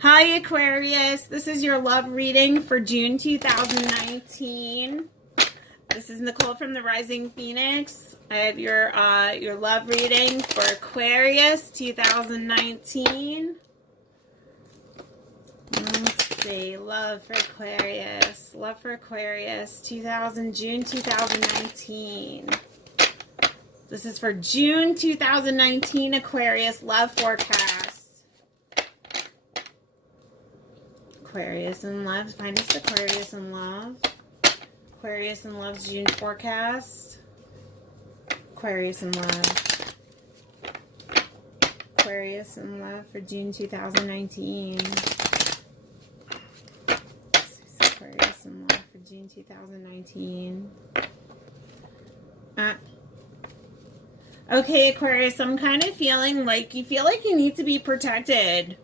Hi, Aquarius. This is your love reading for June 2019. This is Nicole from the Rising Phoenix. I have your love reading for Aquarius 2019. Let's see. Love for Aquarius. Love for Aquarius June 2019. This is for June 2019 Aquarius love forecast. Aquarius in love. Find us Aquarius in love. Aquarius in love's June forecast. Aquarius in love. Aquarius in love for June 2019. Aquarius in love for June 2019. Okay, Aquarius, I'm kind of feeling like you feel like you need to be protected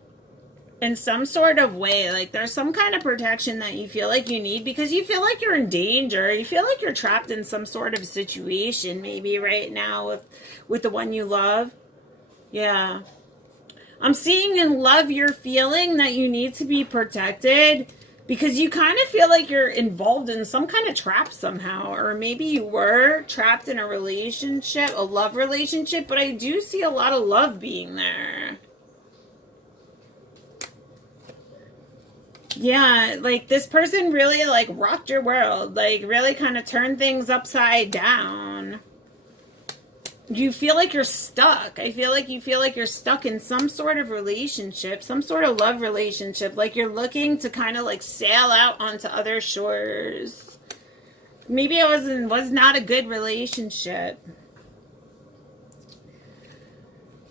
in some sort of way. Like there's some kind of protection that you feel like you need because you feel like you're in danger. You feel like you're trapped in some sort of situation maybe right now with the one you love. Yeah. I'm seeing in love you're feeling that you need to be protected because you kind of feel like you're involved in some kind of trap somehow. Or maybe you were trapped in a relationship, a love relationship, but I do see a lot of love being there. Yeah, like this person really like rocked your world, like really kind of turned things upside down. You feel like you're stuck. I feel like you feel like you're stuck in some sort of relationship, some sort of love relationship, like you're looking to kind of like sail out onto other shores. Maybe it was not a good relationship.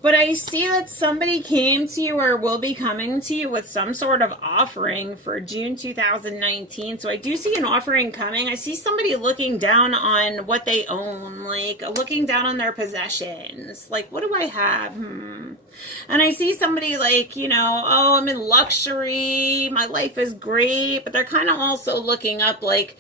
But I see that somebody came to you or will be coming to you with some sort of offering for June 2019. So I do see an offering coming. I see somebody looking down on what they own, like looking down on their possessions. Like, what do I have? And I see somebody like, you know, oh, I'm in luxury. My life is great. But they're kind of also looking up like,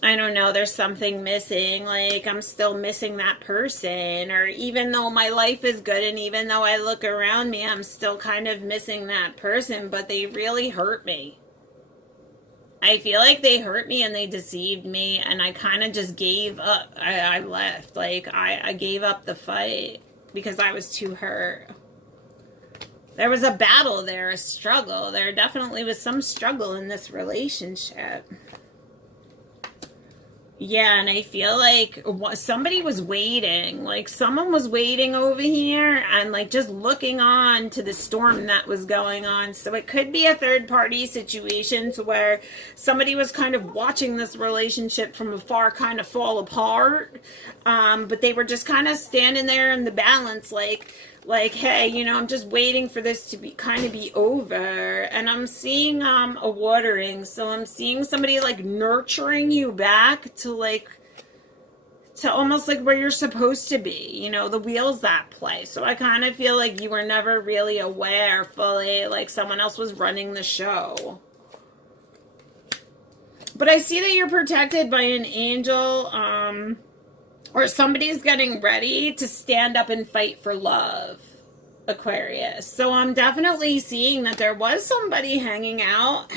I don't know, there's something missing, like I'm still missing that person, or even though my life is good and even though I look around me, I'm still kind of missing that person, but they really hurt me. I feel like they hurt me and they deceived me and I kind of just gave up. I left, like I gave up the fight because I was too hurt. There was a battle there, a struggle. There definitely was some struggle in this relationship. Yeah, and I feel like somebody was waiting. Like someone was waiting over here and like just looking on to the storm that was going on. So it could be a third party situation to where somebody was kind of watching this relationship from afar kind of fall apart. But they were just kind of standing there in the balance like, hey, you know, I'm just waiting for this to be kind of be over. And I'm seeing a watering. So I'm seeing somebody like nurturing you back to almost like where you're supposed to be, you know, the wheels that play. So I kind of feel like you were never really aware fully, like someone else was running the show. But I see that you're protected by an angel, or somebody's getting ready to stand up and fight for love, Aquarius. So I'm definitely seeing that there was somebody hanging out,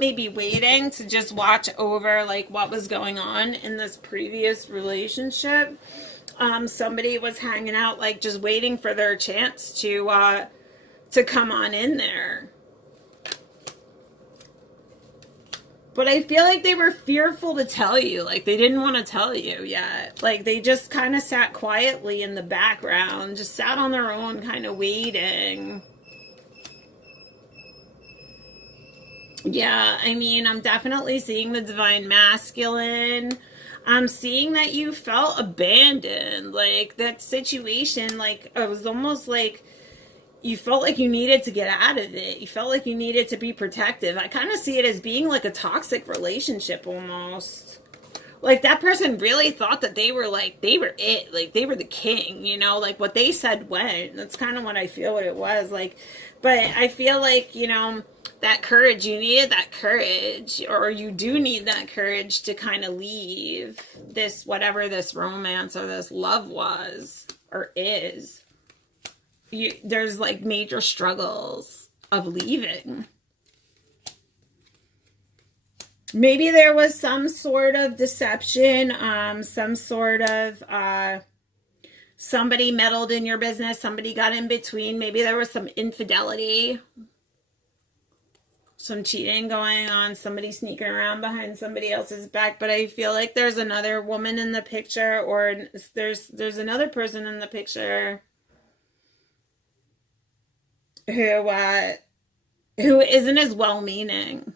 maybe waiting to just watch over like what was going on in this previous relationship. Somebody was hanging out, like just waiting for their chance to come on in there. But I feel like they were fearful to tell you. Like, they didn't want to tell you yet. Like, they just kind of sat quietly in the background. Just sat on their own, kind of waiting. Yeah, I mean, I'm definitely seeing the divine masculine. I'm seeing that you felt abandoned. Like, that situation, like, it was almost like you felt like you needed to get out of it. You felt like you needed to be protective. I kind of see it as being like a toxic relationship almost. Like that person really thought that they were it. Like they were the king, you know, like what they said went. That's kind of what I feel what it was like. But I feel like, you know, that courage, you needed that courage, or you do need that courage to kind of leave this, whatever this romance or this love was or is. There's like major struggles of leaving. Maybe there was some sort of deception, some sort of somebody meddled in your business, somebody got in between. Maybe there was some infidelity, some cheating going on, somebody sneaking around behind somebody else's back. But I feel like there's another woman in the picture, or there's another person in the picture who isn't as well-meaning.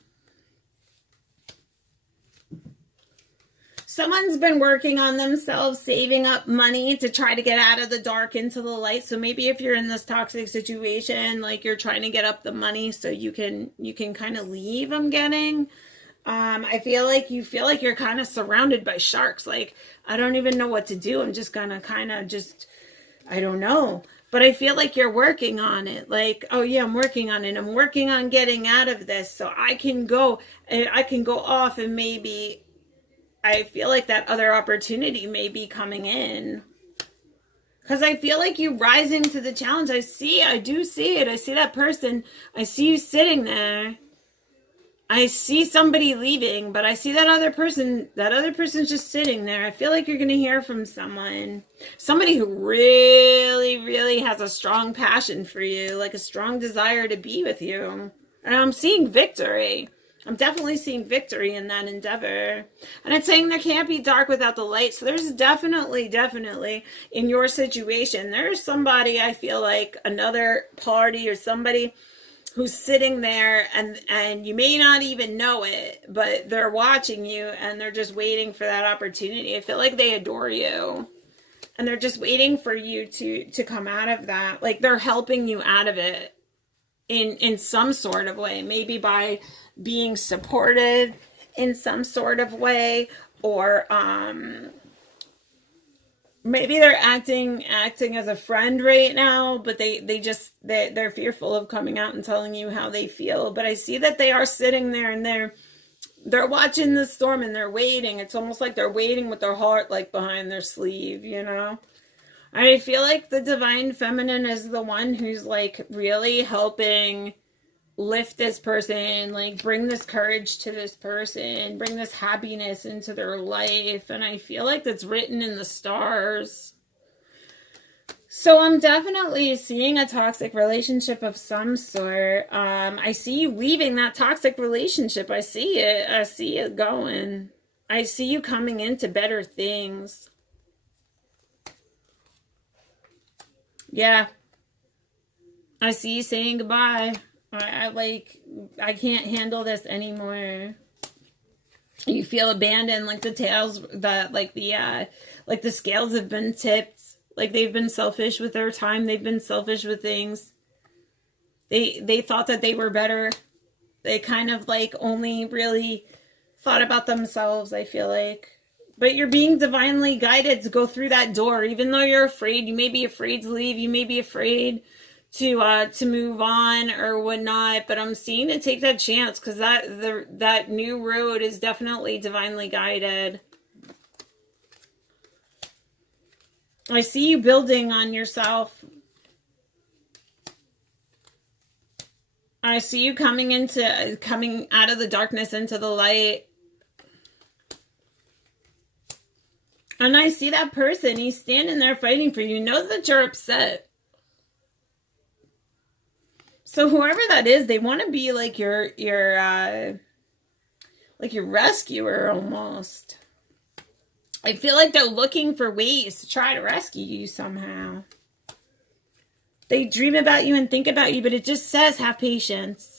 Someone's been working on themselves, saving up money to try to get out of the dark into the light. So maybe if you're in this toxic situation, like you're trying to get up the money so you can kind of leave, I'm getting. I feel like you're kind of surrounded by sharks. Like, I don't even know what to do. I'm just gonna kind of I don't know. But I feel like you're working on it. Like, oh yeah, I'm working on it. I'm working on getting out of this so I can go off, and maybe I feel like that other opportunity may be coming in. Because I feel like you rising to the challenge. I do see it. I see that person. I see you sitting there. I see somebody leaving, but I see that other person's just sitting there. I feel like you're going to hear from somebody who really, really has a strong passion for you, like a strong desire to be with you. And I'm seeing victory. I'm definitely seeing victory in that endeavor. And it's saying there can't be dark without the light. So there's definitely in your situation, there's somebody, I feel like another party or somebody who's sitting there, and you may not even know it, but they're watching you and they're just waiting for that opportunity. I feel like they adore you and they're just waiting for you to come out of that. Like they're helping you out of it in some sort of way, maybe by being supported in some sort of way, or maybe they're acting as a friend right now, but they're fearful of coming out and telling you how they feel. But I see that they are sitting there and they're watching the storm and they're waiting. It's almost like they're waiting with their heart like behind their sleeve, you know? I feel like the divine feminine is the one who's like really helping lift this person, like bring this courage to this person, bring this happiness into their life. And I feel like that's written in the stars. So I'm definitely seeing a toxic relationship of some sort. I see you leaving that toxic relationship. I see it going. I see you coming into better things. Yeah. I see you saying goodbye. I can't handle this anymore. You feel abandoned, like the tails, like the scales have been tipped. Like they've been selfish with their time. They've been selfish with things. They thought that they were better. They kind of like only really thought about themselves, I feel like. But you're being divinely guided to go through that door, even though you're afraid. You may be afraid to leave. You may be afraid to move on or whatnot, but I'm seeing to take that chance, because that new road is definitely divinely guided. I see you building on yourself. I see you coming out of the darkness into the light. And I see that person, he's standing there fighting for you. He knows that you're upset. So whoever that is, they want to be like your rescuer almost. I feel like they're looking for ways to try to rescue you somehow. They dream about you and think about you, but it just says have patience.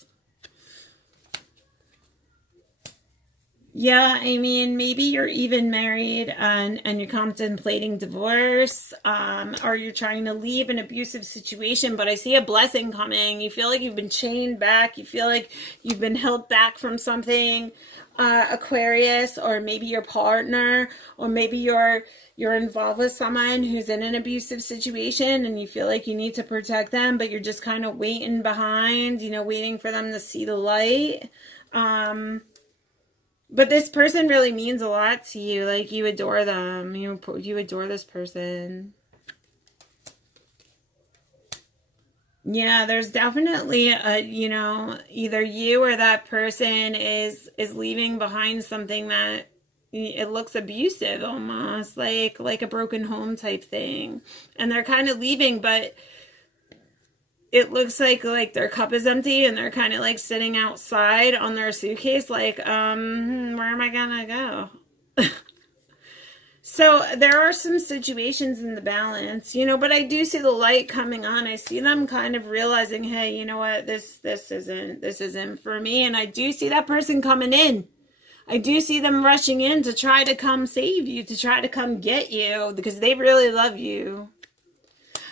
Yeah, I mean, maybe you're even married and you're contemplating divorce, or you're trying to leave an abusive situation, but I see a blessing coming. You feel like you've been chained back. You feel like you've been held back from something, Aquarius, or maybe your partner, or maybe you're involved with someone who's in an abusive situation and you feel like you need to protect them, but you're just kind of waiting behind, waiting for them to see the light. But this person really means a lot to you. Like, you adore them. You adore this person. Yeah, there's definitely a, you know, either you or that person is leaving behind something that it looks abusive, almost like a broken home type thing. And they're kind of leaving, but it looks like their cup is empty and they're kind of like sitting outside on their suitcase like where am I gonna go? So there are some situations in the balance, you know, but I do see the light coming on. I see them kind of realizing, hey, you know what, this isn't for me. And I do see that person coming in. I do see them rushing in to try to come save you, to try to come get you, because they really love you.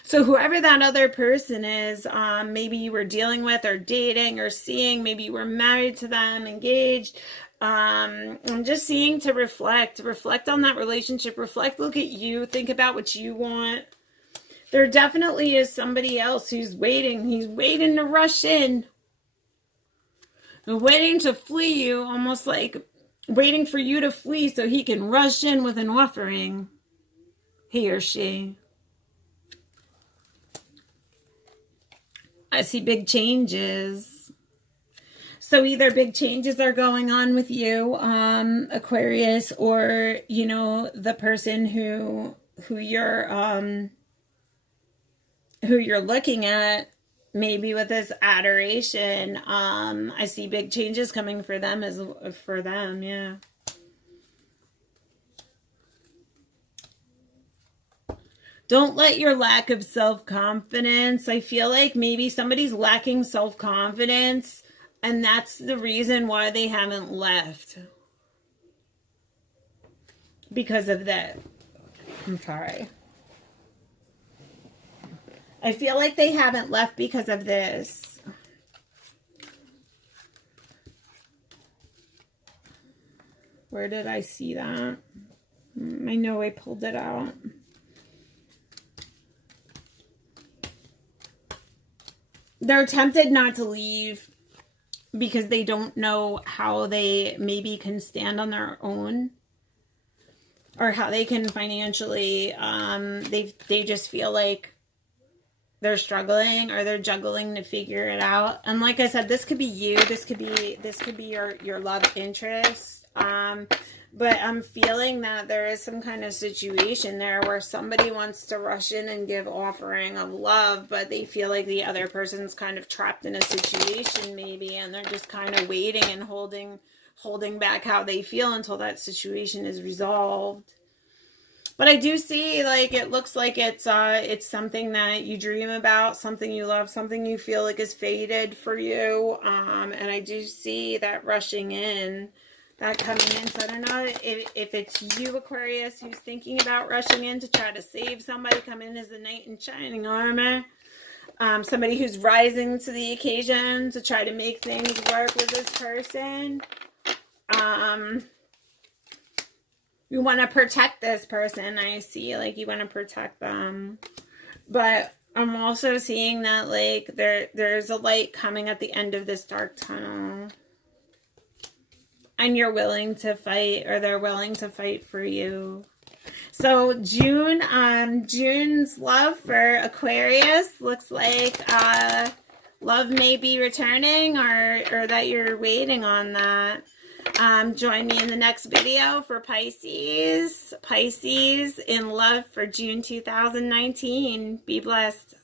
So whoever that other person is, maybe you were dealing with or dating or seeing, maybe you were married to them, engaged. I'm just seeing to reflect on that relationship, look at you, think about what you want. There definitely is somebody else who's waiting. He's waiting to rush in, waiting to flee you, almost like waiting for you to flee so he can rush in with an offering. He or she. I see big changes. So either big changes are going on with you, Aquarius, or, you know, the person who you're looking at, maybe with this adoration. I see big changes coming for them, yeah. Don't let your lack of self-confidence, I feel like maybe somebody's lacking self-confidence, and that's the reason why they haven't left. Because of that. I'm sorry. I feel like they haven't left because of this. Where did I see that? I know I pulled it out. They're tempted not to leave because they don't know how they maybe can stand on their own, or how they can financially, they just feel like they're struggling, or they're juggling to figure it out. And like I said, this could be you, this could be your love interest. But I'm feeling that there is some kind of situation there where somebody wants to rush in and give offering of love, but they feel like the other person's kind of trapped in a situation maybe, and they're just kind of waiting and holding back how they feel until that situation is resolved. But I do see, like, it looks like it's something that you dream about, something you love, something you feel like is fated for you. And I do see that rushing in, that coming in. So I don't know if it's you, Aquarius, who's thinking about rushing in to try to save somebody, come in as a knight in shining armor. Somebody who's rising to the occasion to try to make things work with this person. You want to protect this person. I see, like, you want to protect them. But I'm also seeing that, like, there's a light coming at the end of this dark tunnel. And you're willing to fight, or they're willing to fight for you. So June's love for Aquarius looks like love may be returning, or that you're waiting on that. Join me in the next video for Pisces in love for June 2019. Be blessed.